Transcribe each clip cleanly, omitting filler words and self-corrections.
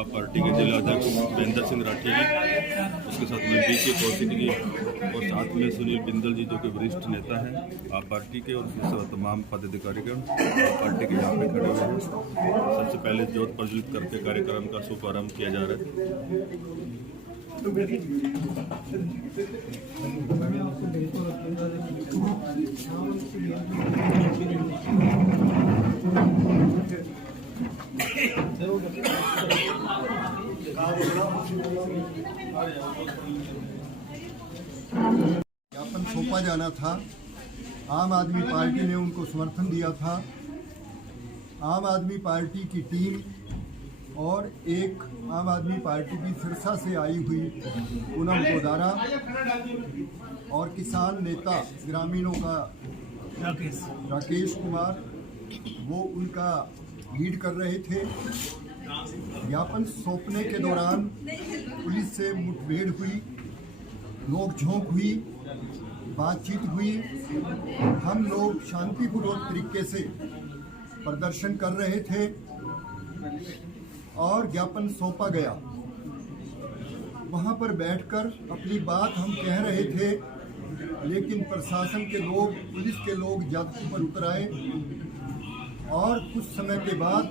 आप पार्टी के जिला अध्यक्ष महेंद्र सिंह राठी जी, उसके साथ में BK कौशिक जी और साथ में सुनील बिंदल जी जो कि वरिष्ठ नेता हैं आप पार्टी के, और उसके साथ तमाम पदाधिकारीगण आप पार्टी के यहाँ पे खड़े हुए हैं। सबसे पहले ज्योत प्रज्वलित करके कार्यक्रम का शुभारंभ किया जा रहा है। ज्ञापन सौंपा जाना था। आम आदमी पार्टी ने उनको समर्थन दिया था। आम आदमी पार्टी की टीम और एक आम आदमी पार्टी की सिरसा से आई हुई पूनम गोदारा और किसान नेता ग्रामीणों का राकेश कुमार, वो उनका लीड कर रहे थे। ज्ञापन सौंपने के दौरान पुलिस से मुठभेड़ हुई, नोक-झोंक हुई, बातचीत हुई। हम लोग शांतिपूर्वक तरीके से प्रदर्शन कर रहे थे और ज्ञापन सौंपा गया। वहाँ पर बैठकर अपनी बात हम कह रहे थे, लेकिन प्रशासन के लोग, पुलिस के लोग ज्यादती पर उतर आए और कुछ समय के बाद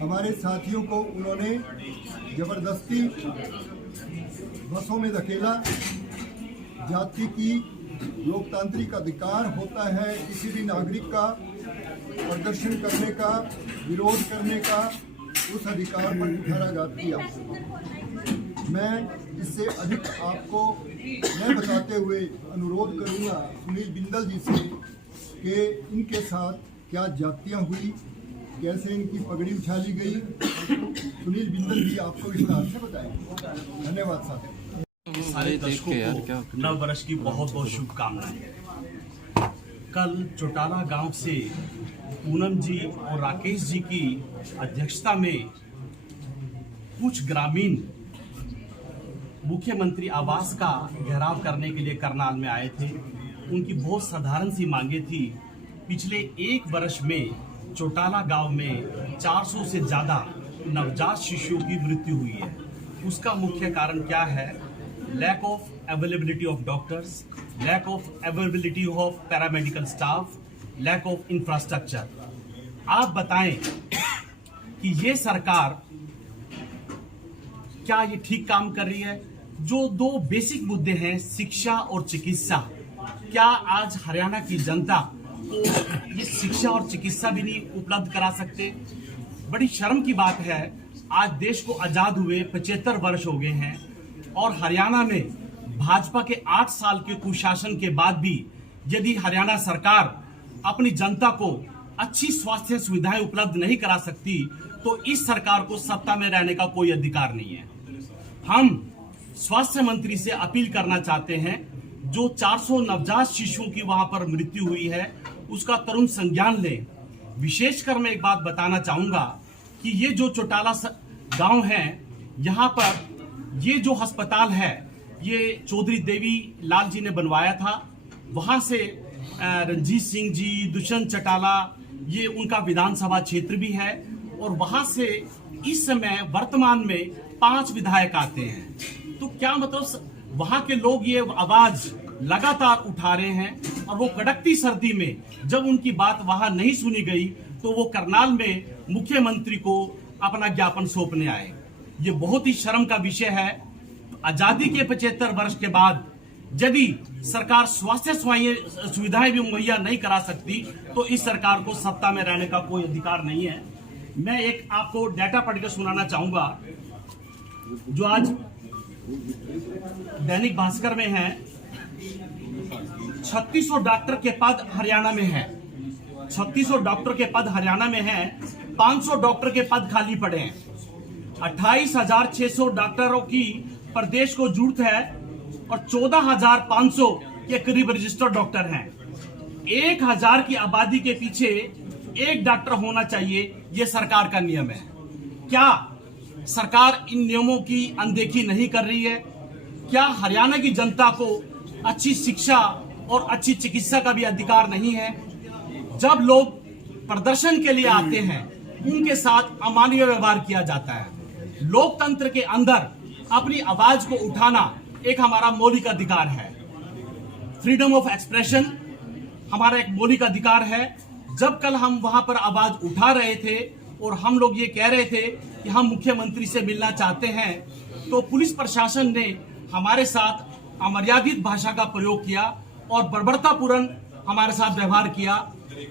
हमारे साथियों को उन्होंने जबरदस्ती बसों में धकेला। जाति की लोकतांत्रिक अधिकार होता है किसी भी नागरिक का प्रदर्शन करने का, विरोध करने का, उस अधिकार पर कुठाराघात किया। मैं इससे अधिक आपको मैं बताते हुए अनुरोध करूंगा सुनील बिंदल जी से कि इनके साथ क्या जातियां हुई, कैसे इनकी पगड़ी उछाली गई। सुनील बिंदल जी आपको विस्तार से बताएंगे। धन्यवाद साहब। सारे दर्शकों को नव वर्ष की बहुत बहुत शुभकामनाएं। कल चौटाला गांव से पूनम जी और राकेश जी की अध्यक्षता में कुछ ग्रामीण मुख्यमंत्री आवास का घेराव करने के लिए करनाल में आए थे। उनकी बहुत साधारण सी मांगे थी। पिछले एक वर्ष में चौटाला गांव में 400 से ज़्यादा नवजात शिशुओं की मृत्यु हुई है। उसका मुख्य कारण क्या है? Lack of availability of doctors, lack of availability of paramedical staff, lack of infrastructure. आप बताएं कि ये सरकार क्या ये ठीक काम कर रही है? जो दो बेसिक मुद्दे हैं, शिक्षा और चिकित्सा, क्या आज हरियाणा की जनता को ये शिक्षा और चिकित्सा भी नहीं उपलब्ध करा सकते? बड़ी शर्म की बात है, आज देश को आजाद हुए 75 वर्ष हो गए हैं और हरियाणा में भाजपा के 8 साल के कुशासन के बाद भी यदि हरियाणा सरकार अपनी जनता को अच्छी स्वास्थ्य सुविधाएं उपलब्ध नहीं करा सकती तो इस सरकार को सत्ता में रहने का कोई अधिकार नहीं है। हम स्वास्थ्य मंत्री से अपील करना चाहते हैं, जो 400 नवजात शिशुओं की वहां पर मृत्यु हुई है उसका तुरंत संज्ञान लें। विशेषकर मैं एक बात बताना चाहूंगा कि ये जो चौटाला गांव है, यहाँ पर ये जो अस्पताल है ये चौधरी देवी लाल जी ने बनवाया था। वहां से रणजीत सिंह जी, दुष्यंत चौटाला, ये उनका विधानसभा क्षेत्र भी है और वहां से इस समय वर्तमान में 5 विधायक आते हैं। तो क्या मतलब वहां के लोग ये आवाज लगातार उठा रहे हैं और वो कड़कती सर्दी में जब उनकी बात वहां नहीं सुनी गई तो वो करनाल में मुख्यमंत्री को अपना ज्ञापन सौंपने आए। ये बहुत ही शर्म का विषय है। आजादी के 75 वर्ष के बाद यदि सरकार स्वास्थ्य सुविधाएं भी मुहैया नहीं करा सकती तो इस सरकार को सत्ता में रहने का कोई अधिकार नहीं है। मैं एक आपको डाटा पढ़कर सुनाना चाहूंगा जो आज दैनिक भास्कर में है। 3600 डॉक्टर के पद हरियाणा में है। 3600 डॉक्टर के पद हरियाणा में है। 500 डॉक्टर के पद खाली पड़े हैं। 28,600 डॉक्टरों की प्रदेश को जरूरत है और 14,500 के करीब रजिस्टर्ड डॉक्टर हैं। 1,000 की आबादी के पीछे एक डॉक्टर होना चाहिए, यह सरकार का नियम है। क्या सरकार इन नियमों की अनदेखी नहीं कर रही है? क्या हरियाणा की जनता को अच्छी शिक्षा और अच्छी चिकित्सा का भी अधिकार नहीं है? जब लोग प्रदर्शन के लिए आते हैं, उनके साथ अमानवीय व्यवहार किया जाता है। लोकतंत्र के अंदर अपनी आवाज को उठाना एक हमारा मौलिक अधिकार है। फ्रीडम ऑफ एक्सप्रेशन हमारा एक मौलिक अधिकार है। जब कल हम वहां पर आवाज उठा रहे थे और हम लोग ये कह रहे थे कि हम मुख्यमंत्री से मिलना चाहते हैं, तो पुलिस प्रशासन ने हमारे साथ अमर्यादित भाषा का प्रयोग किया और बर्बरतापूर्ण हमारे साथ व्यवहार किया।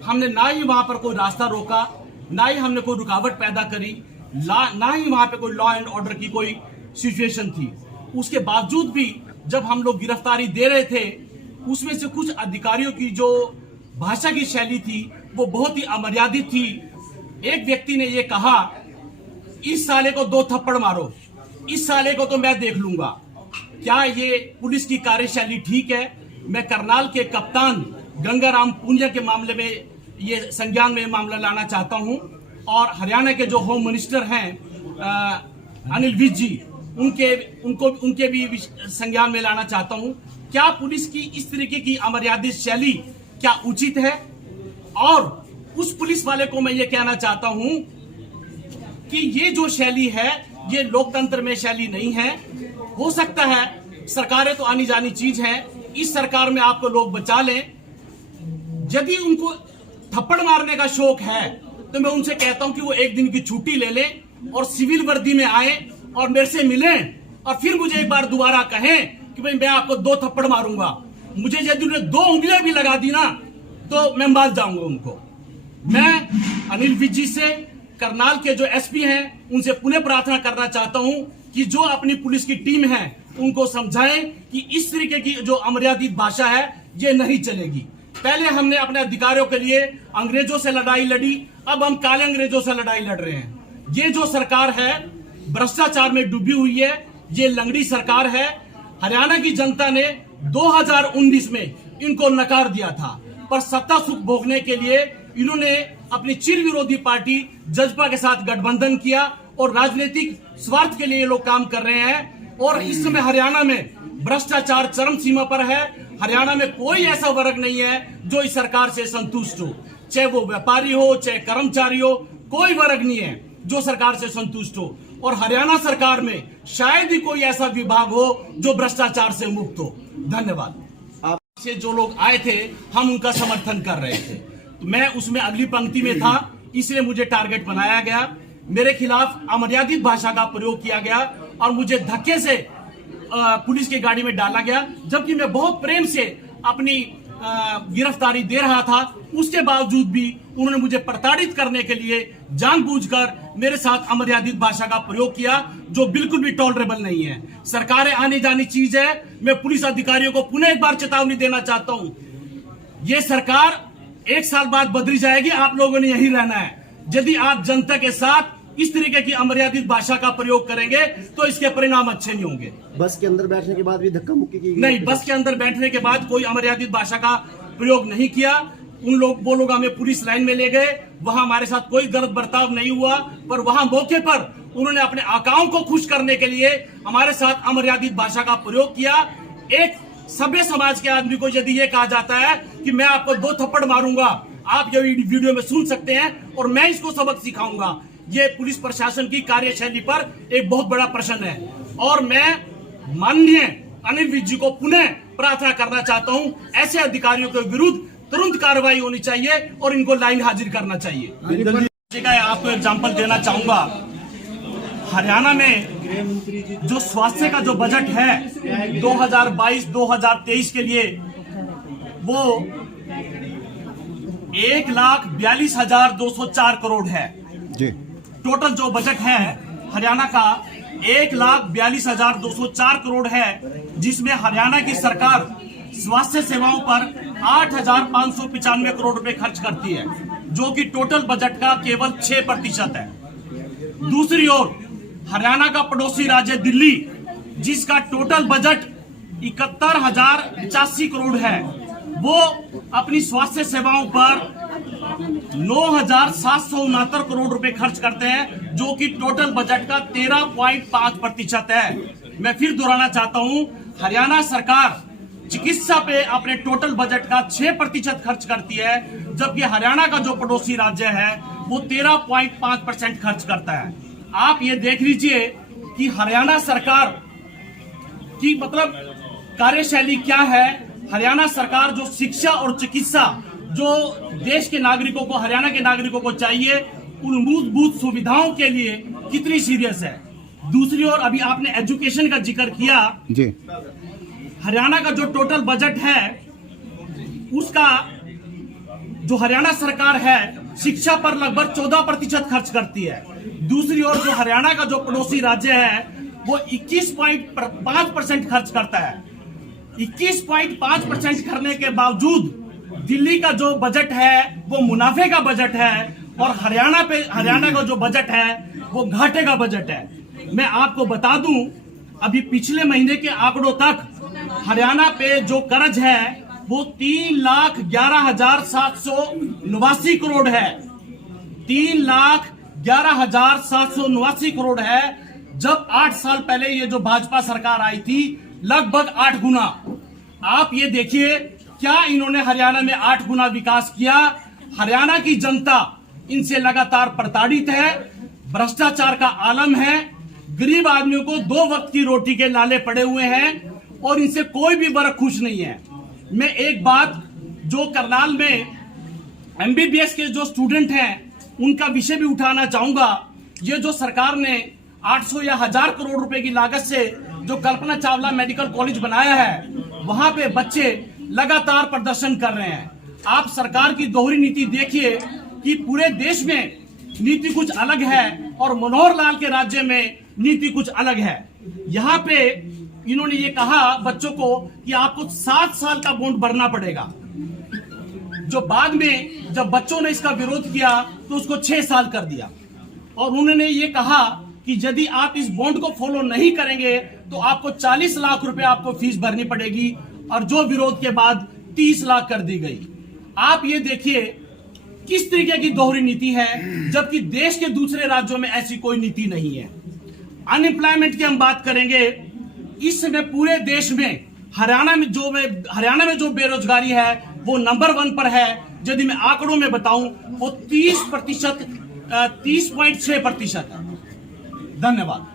हमने ना ही वहां पर कोई रास्ता रोका, ना ही हमने कोई रुकावट पैदा करी, ना ही वहां पे कोई लॉ एंड ऑर्डर की कोई सिचुएशन थी। उसके बावजूद भी जब हम लोग गिरफ्तारी दे रहे थे, उसमें से कुछ अधिकारियों की जो भाषा की शैली थी वो बहुत ही अमर्यादित थी। एक व्यक्ति ने ये कहा, इस साले को 2 थप्पड़ मारो, इस साले को तो मैं देख लूंगा। क्या ये पुलिस की कार्यशैली ठीक है? मैं करनाल के कप्तान गंगाराम पुनिया के मामले में ये संज्ञान में मामला लाना चाहता हूं और हरियाणा के जो होम मिनिस्टर हैं अनिल विज जी, उनके भी संज्ञान में लाना चाहता हूं। क्या पुलिस की इस तरीके की अमर्यादित शैली क्या उचित है? और उस पुलिस वाले को मैं ये कहना चाहता हूं कि ये जो शैली है ये लोकतंत्र में शैली नहीं है। हो सकता है सरकारें तो आनी जानी चीज है, इस सरकार में आपको लोग बचा लें। यदि उनको थप्पड़ मारने का शौक है तो मैं उनसे कहता हूं कि वो एक दिन की छुट्टी ले लें और सिविल वर्दी में आए और मेरे से मिलें और फिर मुझे एक बार दोबारा कहें कि भाई मैं आपको 2 थप्पड़ मारूंगा। मुझे यदि उन्होंने 2 उंगलियां भी लगा दी ना तो मैं मार जाऊंगा उनको। मैं अनिल विज जी से, करनाल के जो एसपी हैं, उनसे पुनः प्रार्थना करना चाहता हूं कि जो अपनी पुलिस की टीम है उनको समझाएं कि इस तरीके की जो अमर्यादित भाषा है ये नहीं चलेगी। पहले हमने अपने अधिकारों के लिए अंग्रेजों से लड़ाई लड़ी, अब हम काले अंग्रेजों से लड़ाई लड़ रहे हैं। ये जो सरकार है भ्रष्टाचार में डूबी हुई है, ये लंगड़ी सरकार है। हरियाणा की जनता ने 2019 में इनको नकार दिया था, पर सत्ता सुख भोगने के लिए इन्होंने अपनी चिर विरोधी पार्टी जजपा के साथ गठबंधन किया और राजनीतिक स्वार्थ के लिए ये लोग काम कर रहे हैं। और इस समय हरियाणा में भ्रष्टाचार चरम सीमा पर है। हरियाणा में कोई ऐसा वर्ग नहीं है जो इस सरकार से संतुष्ट हो, चाहे वो व्यापारी हो चाहे कर्मचारी हो, कोई वर्ग नहीं है जो सरकार से संतुष्ट हो। और हरियाणा सरकार में शायद ही कोई ऐसा विभाग हो जो भ्रष्टाचार से मुक्त हो। धन्यवाद। आप से जो लोग आए थे हम उनका समर्थन कर रहे थे, तो मैं उसमें अगली पंक्ति में था, इसलिए मुझे टारगेट बनाया गया। मेरे खिलाफ अमर्यादित भाषा का प्रयोग किया गया और मुझे धक्के से पुलिस की गाड़ी में डाला गया, जबकि मैं बहुत प्रेम से अपनी गिरफ्तारी दे रहा था। उसके बावजूद भी उन्होंने मुझे प्रताड़ित करने के लिए जानबूझकर मेरे साथ अमर्यादित भाषा का प्रयोग किया, जो बिल्कुल भी टॉलरेबल नहीं है। सरकारें आनी जानी चीज है। मैं पुलिस अधिकारियों को पुनः एक बार चेतावनी देना चाहता हूं, ये सरकार 1 साल बाद बदली जाएगी, आप लोगों ने यही रहना है। यदि आप जनता के साथ इस तरीके की अमर्यादित भाषा का प्रयोग करेंगे तो इसके परिणाम अच्छे नहीं होंगे। बस के अंदर बैठने के बाद भी धक्का मुक्की की? नहीं, बस के अंदर बैठने के बाद कोई अमर्यादित भाषा का प्रयोग नहीं किया। वो लोग हमें पुलिस लाइन में ले गए, वहां हमारे साथ कोई गलत बर्ताव नहीं हुआ, पर वहां मौके पर उन्होंने अपने आकाओं को खुश करने के लिए हमारे साथ अमर्यादित भाषा का प्रयोग किया। एक सभ्य समाज के आदमी को यदि ये कहा जाता है कि मैं आपको 2 थप्पड़ मारूंगा, आप ये वीडियो में सुन सकते हैं और मैं इसको सबक सिखाऊंगा, ये पुलिस प्रशासन की कार्यशैली पर एक बहुत बड़ा प्रश्न है। और मैं माननीय अनिल विज जी को पुनः प्रार्थना करना चाहता हूं, ऐसे अधिकारियों के विरुद्ध तुरंत कार्रवाई होनी चाहिए और इनको लाइन हाजिर करना चाहिए। आपको एग्जाम्पल देना चाहूंगा, हरियाणा में जो स्वास्थ्य का जो बजट है 2022-2023 के लिए, वो 1,42,204 करोड़ है जी। टोटल जो बजट है हरियाणा का 1,42,204 करोड़ है, जिसमें हरियाणा की सरकार स्वास्थ्य सेवाओं पर 8,595 करोड़ रुपए खर्च करती है, जो कि टोटल बजट का केवल 6% है। दूसरी ओर हरियाणा का पड़ोसी राज्य दिल्ली, जिसका टोटल बजट 71,085 करोड़ है, वो अपनी स्वास्थ्य सेवाओं पर 9,769 करोड़ रुपए खर्च करते हैं, जो कि टोटल बजट का 13.5% है। मैं फिर दोहराना चाहता हूं, हरियाणा सरकार चिकित्सा पे अपने टोटल बजट का 6% खर्च करती है, जबकि हरियाणा का जो पड़ोसी राज्य है वो 13.5% खर्च करता है। आप ये देख लीजिए कि हरियाणा सरकार की मतलब कार्यशैली क्या है। हरियाणा सरकार जो शिक्षा और चिकित्सा जो देश के नागरिकों को, हरियाणा के नागरिकों को चाहिए, उन मूलभूत सुविधाओं के लिए कितनी सीरियस है। दूसरी ओर अभी आपने एजुकेशन का जिक्र किया जी। हरियाणा का जो टोटल बजट है उसका जो हरियाणा सरकार है शिक्षा पर लगभग 14% खर्च करती है। दूसरी ओर जो हरियाणा का जो पड़ोसी राज्य है वो 21.5% खर्च करता है। 21.5% करने के बावजूद दिल्ली का जो बजट है वो मुनाफे का बजट है और हरियाणा का जो बजट है वो घाटे का बजट है। मैं आपको बता दूं अभी पिछले महीने के आंकड़ों तक हरियाणा पे जो कर्ज है वो 3,11,789 करोड़ है। 3,11,789 करोड़ है। जब 8 साल पहले ये जो भाजपा सरकार आई थी लगभग 8 गुना। आप ये देखिए क्या इन्होंने हरियाणा में 8 गुना विकास किया। हरियाणा की जनता इनसे लगातार प्रताड़ित है, भ्रष्टाचार का आलम है, गरीब आदमियों को 2 वक्त की रोटी के लाले पड़े हुए हैं और इनसे कोई भी वर्ग खुश नहीं है। मैं एक बात जो करनाल में एमबीबीएस के जो स्टूडेंट हैं उनका विषय भी उठाना चाहूंगा। ये जो सरकार ने 800 या 1000 करोड़ रुपए की लागत से जो कल्पना चावला मेडिकल कॉलेज बनाया है वहां पे बच्चे लगातार प्रदर्शन कर रहे हैं। आप सरकार की दोहरी नीति देखिए कि पूरे देश में नीति कुछ अलग है और मनोहर लाल के राज्य में नीति कुछ अलग है। यहाँ पे इन्होंने ये कहा बच्चों को कि आपको 7 साल का बॉन्ड भरना पड़ेगा, जो बाद में जब बच्चों ने इसका विरोध किया तो उसको 6 साल कर दिया। और उन्होंने ये कहा कि यदि आप इस बॉन्ड को फॉलो नहीं करेंगे तो आपको 40 लाख रुपए आपको फीस भरनी पड़ेगी और जो विरोध के बाद 30 लाख कर दी गई। आप ये देखिए किस तरीके की दोहरी नीति है, जबकि देश के दूसरे राज्यों में ऐसी कोई नीति नहीं है। अनएम्प्लॉयमेंट की हम बात करेंगे, इस समय पूरे देश में हरियाणा में जो बेरोजगारी है वो नंबर 1 पर है। यदि मैं आंकड़ों में बताऊं वो 30.6% है। धन्यवाद।